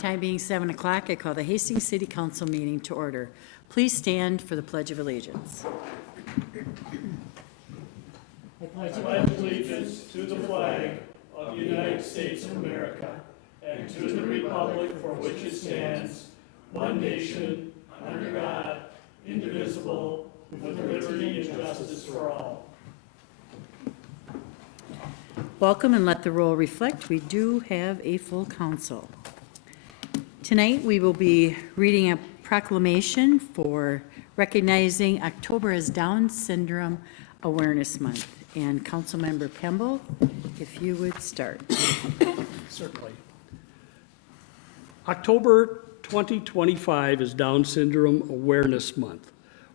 Time being 7 o'clock, I call the Hastings City Council meeting to order. Please stand for the Pledge of Allegiance. I pledge allegiance to the flag of the United States of America and to the republic for which it stands, one nation, under God, indivisible, with liberty and justice for all. Welcome, and let the roll reflect, we do have a full council. Tonight, we will be reading a proclamation for recognizing October as Down Syndrome Awareness Month. And Councilmember Pemble, if you would start. Certainly. October 2025 is Down Syndrome Awareness Month.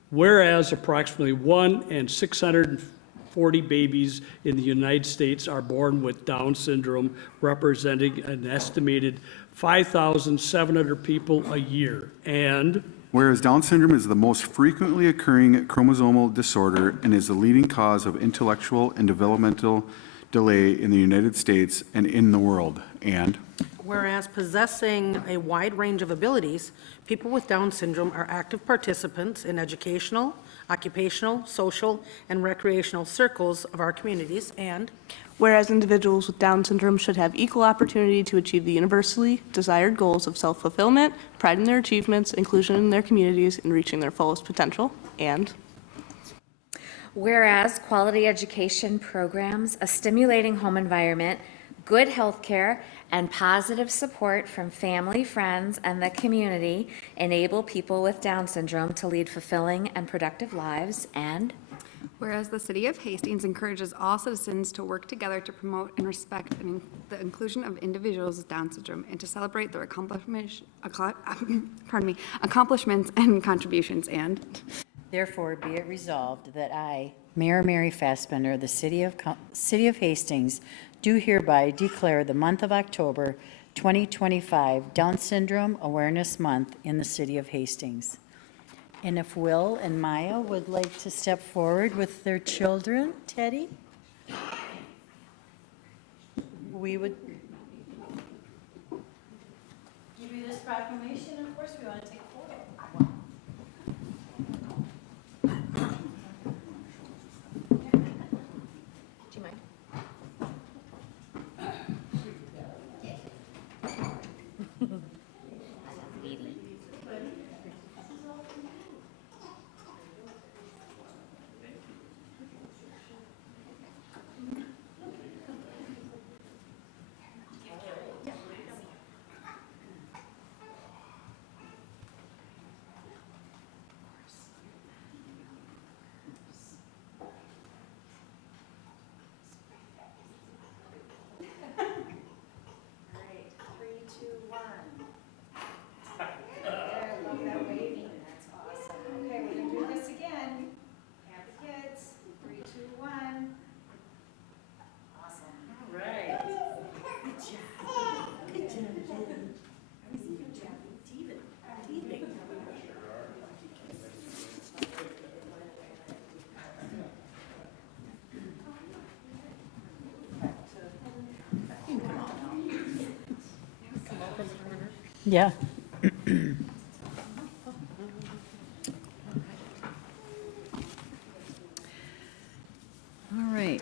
Whereas approximately 1 in 640 babies in the United States are born with Down syndrome, representing an estimated 5,700 people a year. And whereas Down syndrome is the most frequently occurring chromosomal disorder and is the leading cause of intellectual and developmental delay in the United States and in the world. And whereas possessing a wide range of abilities, people with Down syndrome are active participants in educational, occupational, social, and recreational circles of our communities. And whereas individuals with Down syndrome should have equal opportunity to achieve the universally desired goals of self-fulfillment, pride in their achievements, inclusion in their communities, and reaching their fullest potential. And whereas quality education programs, a stimulating home environment, good health care, and positive support from family, friends, and the community enable people with Down syndrome to lead fulfilling and productive lives. And whereas the City of Hastings encourages all citizens to work together to promote and respect the inclusion of individuals with Down syndrome and to celebrate their accomplishments and contributions. And Therefore, be it resolved that I, Mayor Mary Fassbender of the City of Hastings, do hereby declare the month of October 2025 Down Syndrome Awareness Month in the City of Hastings. And if Will and Maya would like to step forward with their children, Teddy, we would give you this proclamation. Of course, we want to take a photo. do you mind? Yeah. All right.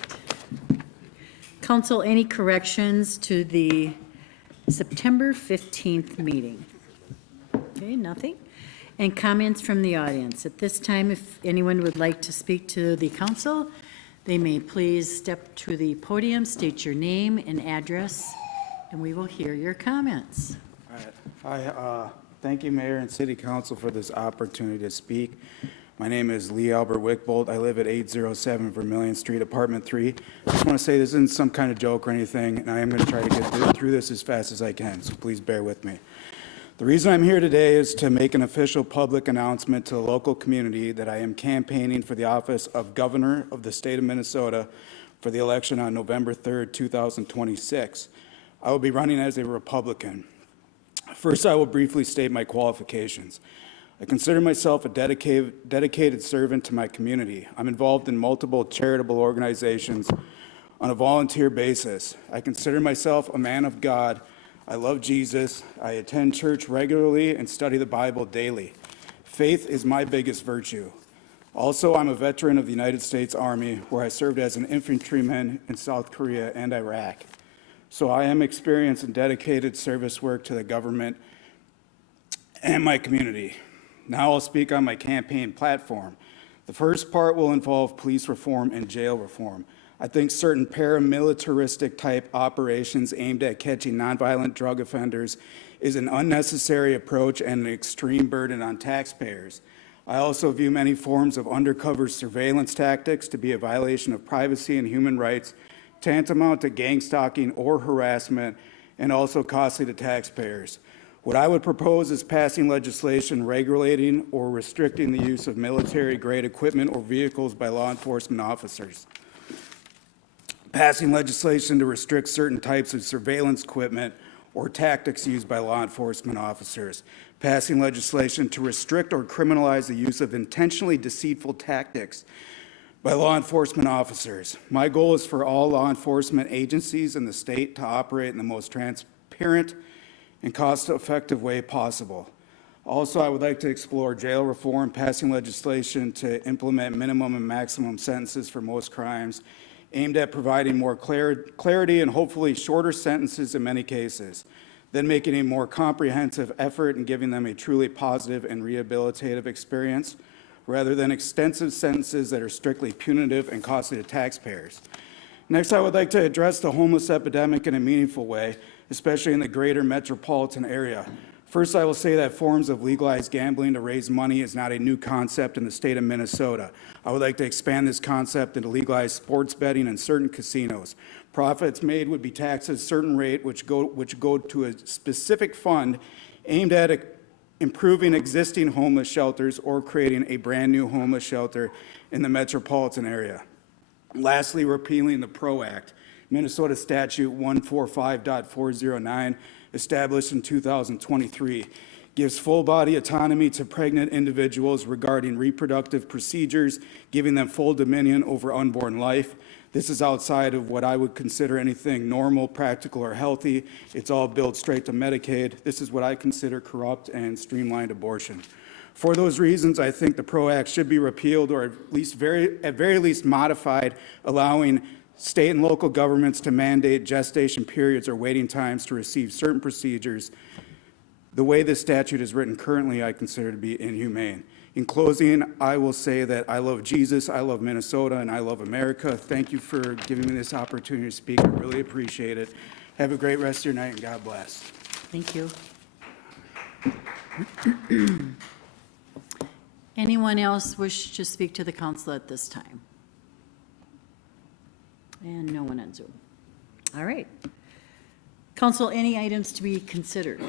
Council, any corrections to the September 15th meeting? Okay, nothing. And comments from the audience. At this time, if anyone would like to speak to the council, they may please step to the podium, state your name and address, and we will hear your comments. Hi, thank you, Mayor and City Council, for this opportunity to speak. My name is Lee Albert Wickbold. I live at 807 Vermilion Street, Apartment 3. I just want to say this isn't some kind of joke or anything, and I am going to try to get through this as fast as I can, so please bear with me. The reason I'm here today is to make an official public announcement to the local community that I am campaigning for the office of Governor of the State of Minnesota for the election on November 3rd, 2026. I will be running as a Republican. First, I will briefly state my qualifications. I consider myself a dedicated servant to my community. I'm involved in multiple charitable organizations on a volunteer basis. I consider myself a man of God. I love Jesus. I attend church regularly and study the Bible daily. Faith is my biggest virtue. Also, I'm a veteran of the United States Army, where I served as an infantryman in South Korea and Iraq. So I am experienced in dedicated service work to the government and my community. Now I'll speak on my campaign platform. The first part will involve police reform and jail reform. I think certain paramilitaristic type operations aimed at catching nonviolent drug offenders is an unnecessary approach and an extreme burden on taxpayers. I also view many forms of undercover surveillance tactics to be a violation of privacy and human rights, tantamount to gang stalking or harassment, and also costly to taxpayers. What I would propose is passing legislation regulating or restricting the use of military-grade equipment or vehicles by law enforcement officers. Passing legislation to restrict certain types of surveillance equipment or tactics used by law enforcement officers. Passing legislation to restrict or criminalize the use of intentionally deceitful tactics by law enforcement officers. My goal is for all law enforcement agencies in the state to operate in the most transparent and cost-effective way possible. Also, I would like to explore jail reform, passing legislation to implement minimum and maximum sentences for most crimes, aimed at providing more clarity and hopefully shorter sentences in many cases, then making a more comprehensive effort and giving them a truly positive and rehabilitative experience, rather than extensive sentences that are strictly punitive and costly to taxpayers. Next, I would like to address the homeless epidemic in a meaningful way, especially in the greater metropolitan area. First, I will say that forms of legalized gambling to raise money is not a new concept in the state of Minnesota. I would like to expand this concept into legalized sports betting in certain casinos. Profits made would be taxed at a certain rate, which go to a specific fund aimed at improving existing homeless shelters or creating a brand-new homeless shelter in the metropolitan area. Lastly, repealing the PRO Act, Minnesota Statute 145.409, established in 2023, gives full-body autonomy to pregnant individuals regarding reproductive procedures, giving them full dominion over unborn life. This is outside of what I would consider anything normal, practical, or healthy. It's all billed straight to Medicaid. This is what I consider corrupt and streamlined abortion. For those reasons, I think the PRO Act should be repealed or at very least modified, allowing state and local governments to mandate gestation periods or waiting times to receive certain procedures. The way this statute is written currently, I consider to be inhumane. In closing, I will say that I love Jesus, I love Minnesota, and I love America. Thank you for giving me this opportunity to speak. I really appreciate it. Have a great rest of your night, and God bless. Thank you. Anyone else wish to speak to the council at this time? And no one on Zoom. All right. Council, any items to be considered?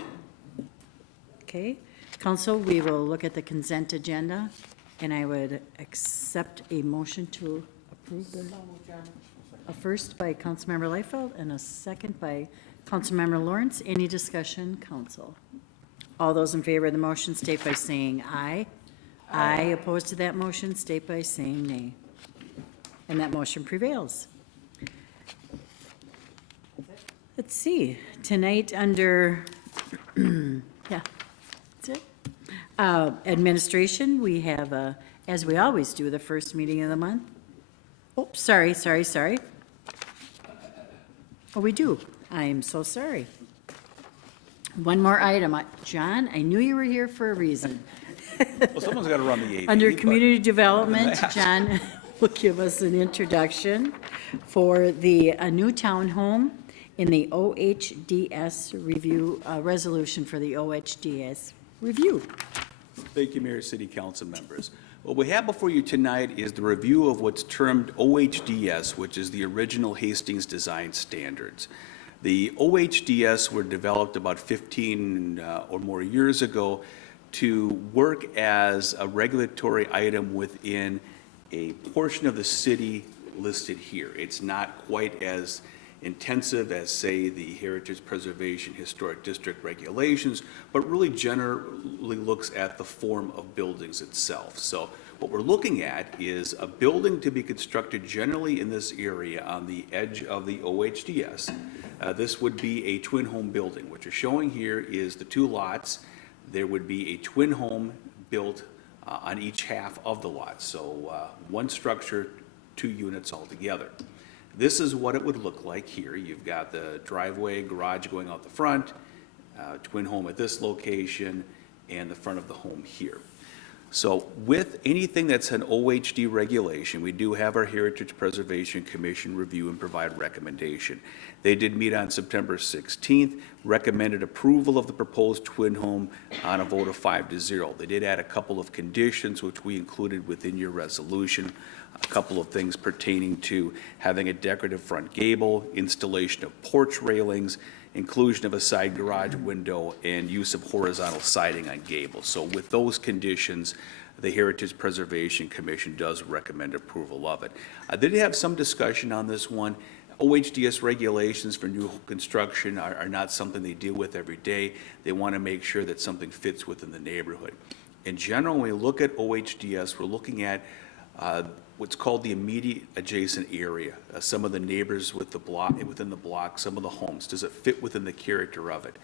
Okay. Council, we will look at the consent agenda, and I would accept a motion to approve them. A first by Councilmember Liefeld and a second by Councilmember Lawrence. Any discussion, council? All those in favor of the motion state by saying aye. Aye. Opposed to that motion state by saying nay. And that motion prevails. Let's see, tonight under, yeah, that's it. Administration, we have, as we always do, the first meeting of the month. Oh, sorry. Oh, we do. I am so sorry. One more item. John, I knew you were here for a reason. Well, someone's got to run the AV. Under community development, John will give us an introduction for the new townhome in the OHDS review, resolution for the OHDS review. Thank you, Mayor, City Council members. What we have before you tonight is the review of what's termed OHDS, which is the original Hastings Design Standards. The OHDS were developed about 15 or more years ago to work as a regulatory item within a portion of the city listed here. It's not quite as intensive as, say, the Heritage Preservation Historic District regulations, but really generally looks at the form of buildings itself. So what we're looking at is a building to be constructed generally in this area on the edge of the OHDS. This would be a twin home building. What you're showing here is the two lots. There would be a twin home built on each half of the lot. So one structure, 2 units altogether. This is what it would look like here. You've got the driveway, garage going out the front, twin home at this location, and the front of the home here. So with anything that's an OHD regulation, we do have our Heritage Preservation Commission review and provide recommendation. They did meet on September 16th, recommended approval of the proposed twin home on a vote of 5-0. They did add a couple of conditions which we included within your resolution, a couple of things pertaining to having a decorative front gable, installation of porch railings, inclusion of a side garage window, and use of horizontal siding on gables. So with those conditions, the Heritage Preservation Commission does recommend approval of it. I did have some discussion on this one. OHDS regulations for new construction are not something they deal with every day. They want to make sure that something fits within the neighborhood. In general, when we look at OHDS, we're looking at what's called the immediate adjacent area. Some of the neighbors with the block, within the block, some of the homes. Does it fit within the character of it?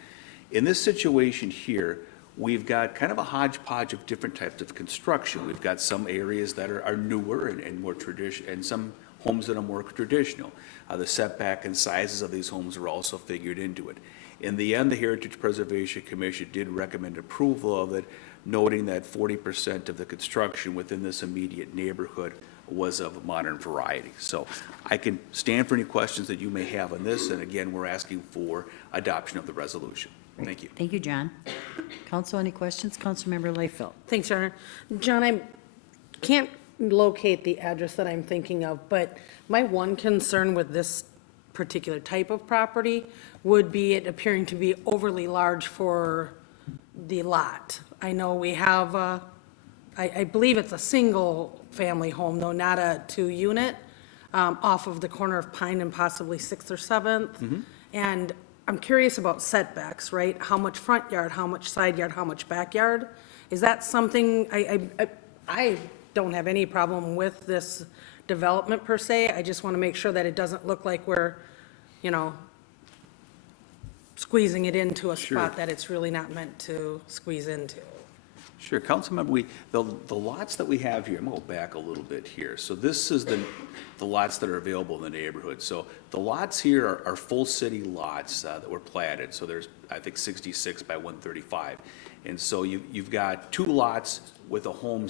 In this situation here, we've got kind of a hodgepodge of different types of construction. We've got some areas that are newer and more traditional, and some homes that are more traditional. The setback and sizes of these homes are also figured into it. In the end, the Heritage Preservation Commission did recommend approval of it, noting that 40% of the construction within this immediate neighborhood was of a modern variety. So I can stand for any questions that you may have on this, and again, we're asking for adoption of the resolution. Thank you. Thank you, John. Council, any questions? Councilmember Leifeld. Thanks, Your Honor. John, I can't locate the address that I'm thinking of, but my one concern with this particular type of property would be it appearing to be overly large for the lot. I know we have, I believe it's a single-family home, though, not a 2-unit, off of the corner of Pine and possibly 6th or 7th. And I'm curious about setbacks, right? How much front yard, how much side yard, how much backyard? Is that something, I don't have any problem with this development per se. I just want to make sure that it doesn't look like we're, you know, squeezing it into a spot that it's really not meant to squeeze into. Sure, Councilmember, the lots that we have here, I'm going to go back a little bit here. So this is the lots that are available in the neighborhood. So the lots here are full city lots that were platted. So there's, I think, 66 by 135. And so you've got 2 lots with a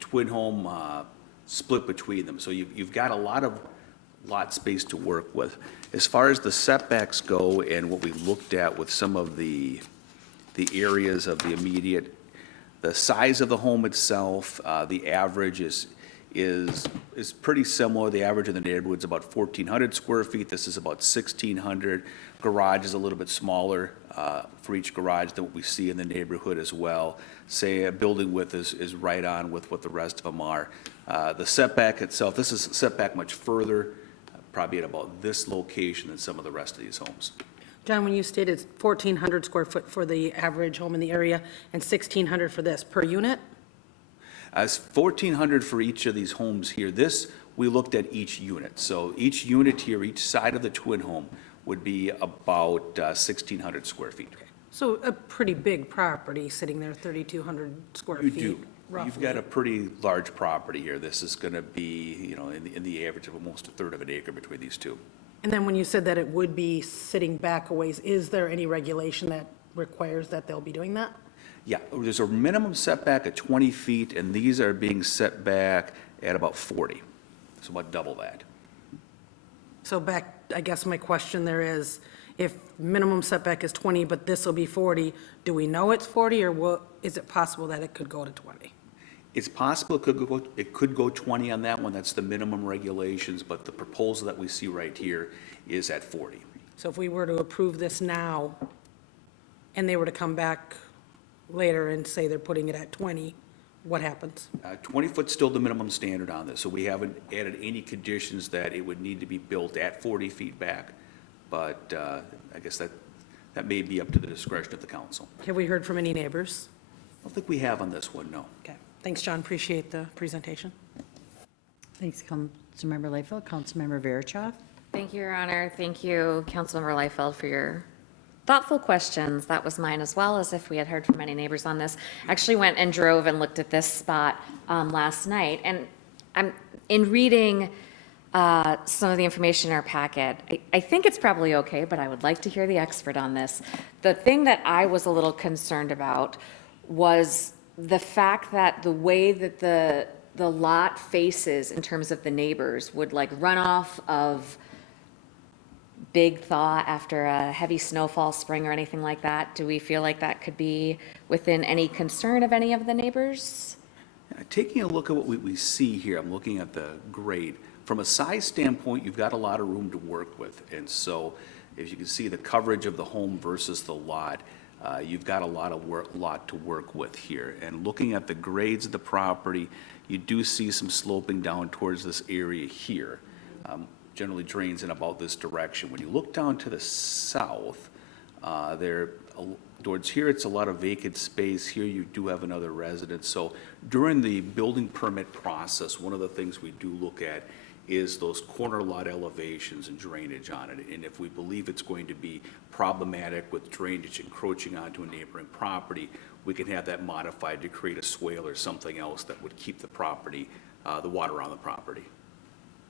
twin home split between them. So you've got a lot of lot space to work with. As far as the setbacks go and what we looked at with some of the areas of the immediate, the size of the home itself, the average is pretty similar. The average in the neighborhood is about 1,400 square feet. This is about 1,600. Garage is a little bit smaller for each garage than what we see in the neighborhood as well. Say a building width is right on with what the rest of them are. The setback itself, this is setback much further, probably at about this location than some of the rest of these homes. John, when you stated 1,400 square foot for the average home in the area and 1,600 for this, per unit? As 1,400 for each of these homes here. This, we looked at each unit. So each unit here, each side of the twin home would be about 1,600 square feet. So a pretty big property sitting there, 3,200 square You feet. do. Roughly. You've got a pretty large property here. This is going to be, you know, in the average of almost 1/3 of an acre between these two. And then when you said that it would be sitting back a ways, is there any regulation that requires that they'll be doing that? Yeah, there's a minimum setback of 20 feet, and these are being set back at about 40, so about double that. So back, I guess my question there is, if minimum setback is 20, but this will be 40, do we know it's 40, or is it possible that it could go to 20? It's possible it could go 20 on that one. That's the minimum regulations, but the proposal that we see right here is at 40. So if we were to approve this now, and they were to come back later and say they're putting it at 20, what happens? 20-foot's still the minimum standard on this, so we haven't added any conditions that it would need to be built at 40 feet back, but I guess that may be up to the discretion of the council. Have we heard from any neighbors? I don't think we have on this one, no. Okay, Thanks, John. Appreciate the presentation. Thanks, Councilmember Lightfoot. Councilmember Verichov? Thank you, Your Honor. Thank you, Councilmember Liefeld, for your thoughtful questions. That was mine as well, as if we had heard from any neighbors on this. Actually went and drove and looked at this spot last night, and in reading some of the information in our packet, I think it's probably okay, but I would like to hear the expert on this. The thing that I was a little concerned about was the fact that the way that the lot faces in terms of the neighbors would like run off of big thaw after a heavy snowfall spring or anything like that. Do we feel like that could be within any concern of any of the neighbors? Taking a look at what we see here, I'm looking at the grade. From a size standpoint, you've got a lot of room to work with. And so if you can see the coverage of the home versus the lot, you've got a lot to work with here. And looking at the grades of the property, you do see some sloping down towards this area here. Generally drains in about this direction. When you look down to the south, towards here, it's a lot of vacant space. Here you do have another residence. So during the building permit process, one of the things we do look at is those corner lot elevations and drainage on it. And if we believe it's going to be problematic with drainage encroaching onto a neighboring property, we can have that modified to create a swale or something else that would keep the property, the water on the property.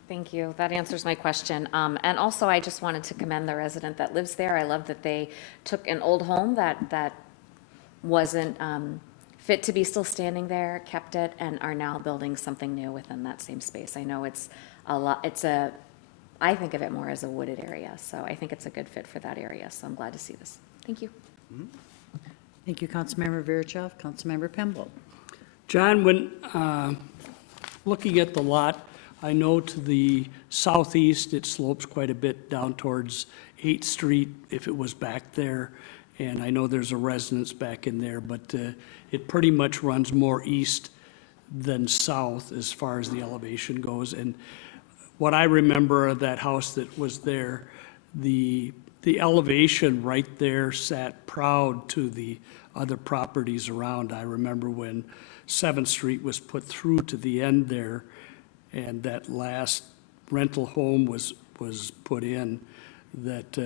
Thank you. That answers my question. And also, I just wanted to commend the resident that lives there. I love that they took an old home that wasn't fit to be still standing there, kept it, and are now building something new within that same space. I know it's a lot, I think of it more as a wooded area, so I think it's a good fit for that area, so I'm glad to see this. Thank you. Thank you, Councilmember Verichov. Councilmember Pemble? John, when looking at the lot, I know to the southeast, it slopes quite a bit down towards 8th Street, if it was back there. And I know there's a residence back in there, but it pretty much runs more east than south as far as the elevation goes. And what I remember of that house that was there, the elevation right there sat proud to the other properties around. I remember when 7th Street was put through to the end there, and that last rental home was put in, that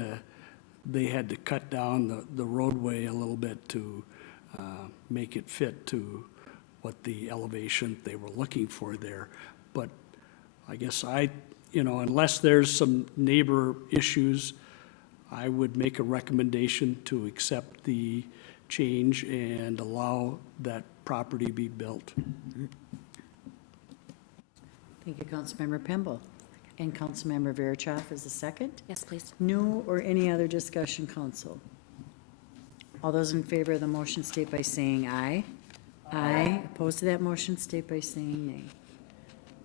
they had to cut down the roadway a little bit to make it fit to what the elevation they were looking for there. But I guess unless there's some neighbor issues, I would make a recommendation to accept the change and allow that property be built. Thank you, Councilmember Pemble. And Councilmember Verichov is the second. Yes, please. No or any other discussion, council? All those in favor of the motion state by saying aye. Aye. Opposed to that motion state by saying nay.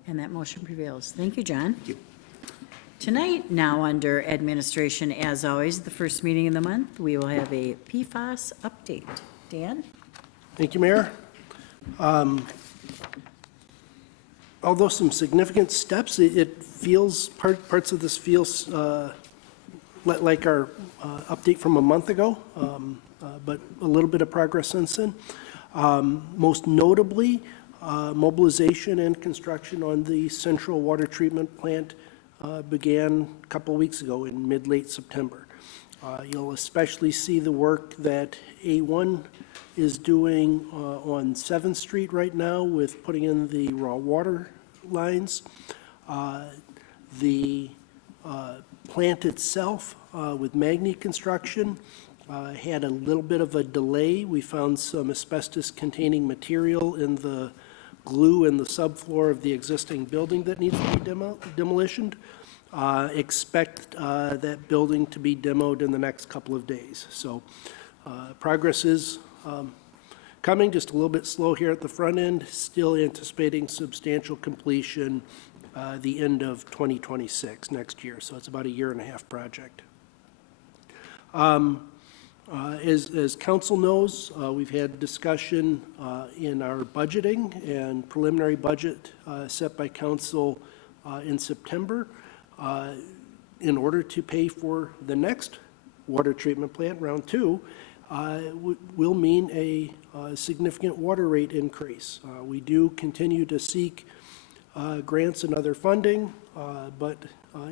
And that motion prevails. Thank you, John. Thank you. Tonight, now under administration, as always, the first meeting of the month, we will have a PFAS update. Dan? Thank you, Mayor. Although some significant steps, it feels, parts of this feels like our update from a month ago, but a little bit of progress since then. Most notably, mobilization and construction on the central water treatment plant began a couple weeks ago in mid-late September. You'll especially see the work that A1 is doing on 7th Street right now with putting in the raw water lines. The plant itself with Magni construction had a little bit of a delay. We found some asbestos-containing material in the glue in the subfloor of the existing building that needs to be demolished. Expect that building to be demoed in the next couple of days. So progress is coming, just a little bit slow here at the front end, still anticipating substantial completion the end of 2026, next year. So it's about a 1.5-year project. As council knows, we've had discussion in our budgeting and preliminary budget set by council in September in order to pay for the next water treatment plant, round 2. will mean a significant water rate increase. We do continue to seek grants and other funding, but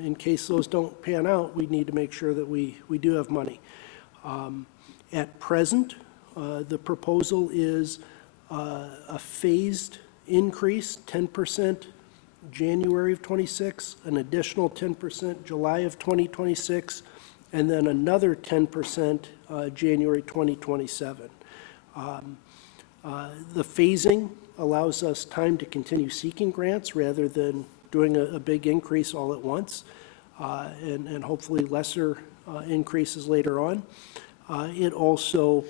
in case those don't pan out, we need to make sure that we do have money. At present, the proposal is a phased increase, 10% January of '26, an additional 10% July of 2026, and then another 10% January 2027. The phasing allows us time to continue seeking grants rather than doing a big increase all at once, and hopefully lesser increases later on. It also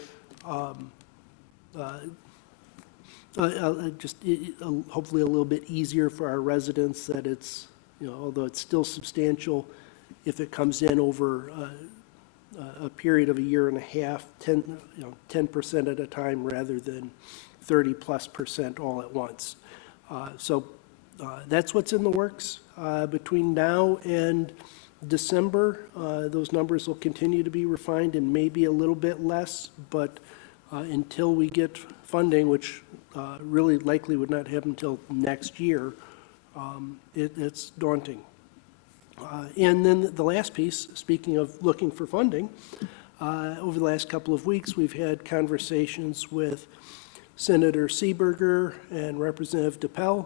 hopefully a little bit easier for our residents that it's, although it's still substantial, if it comes in over a period of a year and a half, 10% at a time rather than 30+% all at once. So that's what's in the works. Between now and December, those numbers will continue to be refined and maybe a little bit less, but until we get funding, which really likely would not happen until next year, it's daunting. And then the last piece, speaking of looking for funding, over the last couple of weeks, we've had conversations with Senator Seeberger and Representative DePel.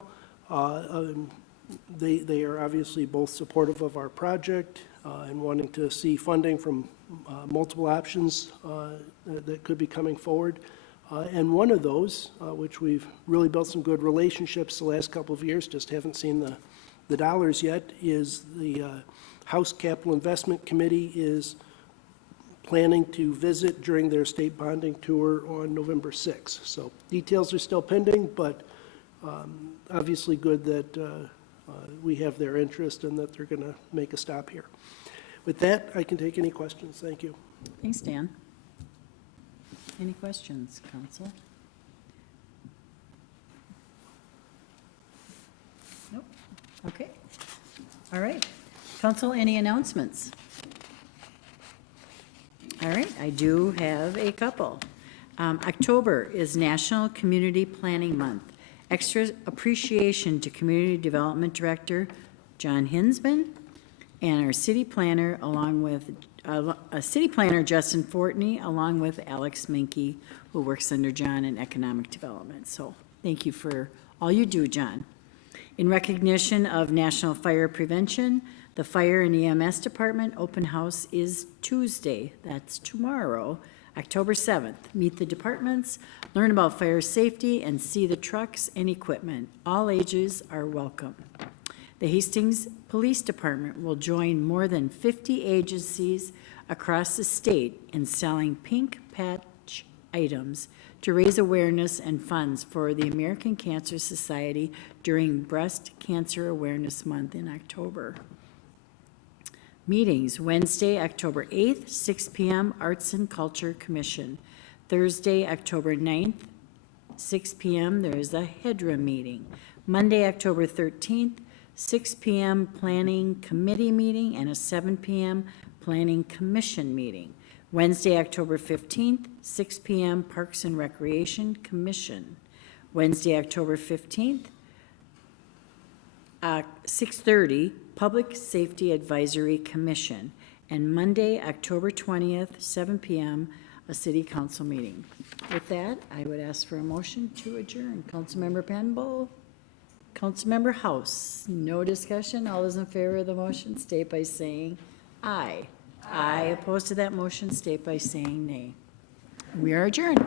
They are obviously both supportive of our project and wanting to see funding from multiple options that could be coming forward. And one of those, which we've really built some good relationships the last couple of years, just haven't seen the dollars yet, is the House Capital Investment Committee is planning to visit during their state bonding tour on November 6th. So details are still pending, but obviously good that we have their interest and that they're going to make a stop here. With that, I can take any questions. Thank you. Thanks, Dan. Any questions, council? Nope. Okay. All right. Council, any announcements? All right, I do have a couple. October is National Community Planning Month. Extra appreciation to Community Development Director John Hinsman and our city planner, along with city planner Justin Fortney, along with Alex Minke, who works under John in economic development. So thank you for all you do, John. In recognition of National Fire Prevention, the Fire and EMS Department open house is Tuesday. That's tomorrow, October 7th. Meet the departments, learn about fire safety, and see the trucks and equipment. All ages are welcome. The Hastings Police Department will join more than 50 agencies across the state in selling pink patch items to raise awareness and funds for the American Cancer Society during Breast Cancer Awareness Month in October. Meetings, Wednesday, October 8th, 6 p.m., Arts and Culture Commission. Thursday, October 9th, 6 p.m., there is a HEDRA meeting. Monday, October 13th, 6 p.m. Planning Committee meeting and a 7 p.m. Planning Commission meeting. Wednesday, October 15th, 6 p.m. Parks and Recreation Commission. Wednesday, October 15th, 6:30, Public Safety Advisory Commission. And Monday, October 20th, 7 p.m., a city council meeting. With that, I would ask for a motion to adjourn. Councilmember Penbowl, Councilmember House. No discussion. All those in favor of the motion state by saying aye. Aye. Opposed to that motion state by saying nay. We are adjourned.